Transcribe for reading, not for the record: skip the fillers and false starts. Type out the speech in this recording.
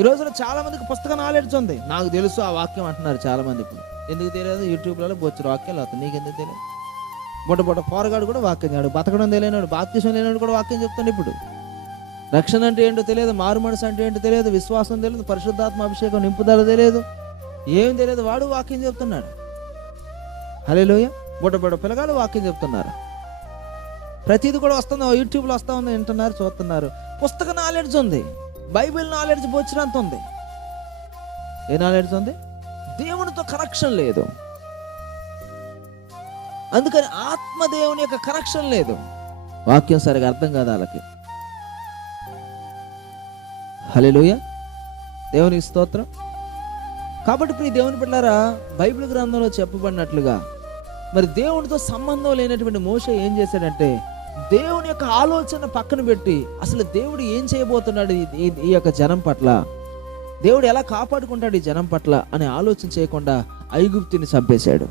ఈ రోజులో చాలా మందికి పుస్తక నాలెడ్జ్ ఉంది. నాకు తెలుసు ఆ వాక్యం అంటున్నారు చాలా మంది. ఇప్పుడు ఎందుకు తెలియదు? యూట్యూబ్లలో బొచ్చు వాక్యాలు అవుతాయి. నీకు ఎందుకు తెలియదు? బుట్ట పోరగాడు కూడా వాక్యం చాడు, బతకడం తెలియనాడు, బాప్తిసం లేనాడు కూడా వాక్యం చెప్తాడు. ఇప్పుడు రక్షణ అంటే ఏంటో తెలియదు, మారు మనసు అంటే ఏంటో తెలియదు, విశ్వాసం తెలియదు, పరిశుద్ధాత్మ అభిషేకం నింపుదల తెలియదు, ఏం తెలియదు, వాడు వాక్యం చెప్తున్నాడు. హల్లెలూయా. బుట్ట పిల్లగాడు వాక్యం చెప్తున్నారు. ప్రతిది కూడా వస్తుంది, యూట్యూబ్లో వస్తూ ఉంది, వింటున్నారు, చూస్తున్నారు. పుస్తక నాలెడ్జ్ ఉంది, బైబిల్ నాలెడ్జ్ బొచ్చినంత ఉంది. ఏ నాలెడ్జ్ ఉంది? దేవునితో కనెక్షన్ లేదు. అందుకని ఆత్మదేవుని యొక్క కనెక్షన్ లేదు. వాక్యం సరిగా అర్థం కాదు వాళ్ళకి. హల్లెలూయా, దేవునికి స్తోత్రం. కాబట్టి ప్రియ దేవుని బిడ్డలారా, బైబిల్ గ్రంథంలో చెప్పబడినట్లుగా మరి దేవునితో సంబంధం లేనటువంటి మోషే ఏం చేశాడంటే, దేవుని యొక్క ఆలోచన పక్కన పెట్టి అసలు దేవుడు ఏం చేయబోతున్నాడు ఈ యొక్క జనం పట్ల, దేవుడు ఎలా కాపాడుకుంటాడు ఈ జనం పట్ల అనే ఆలోచన చేయకుండా ఐగుప్తుని చంపేశాడు.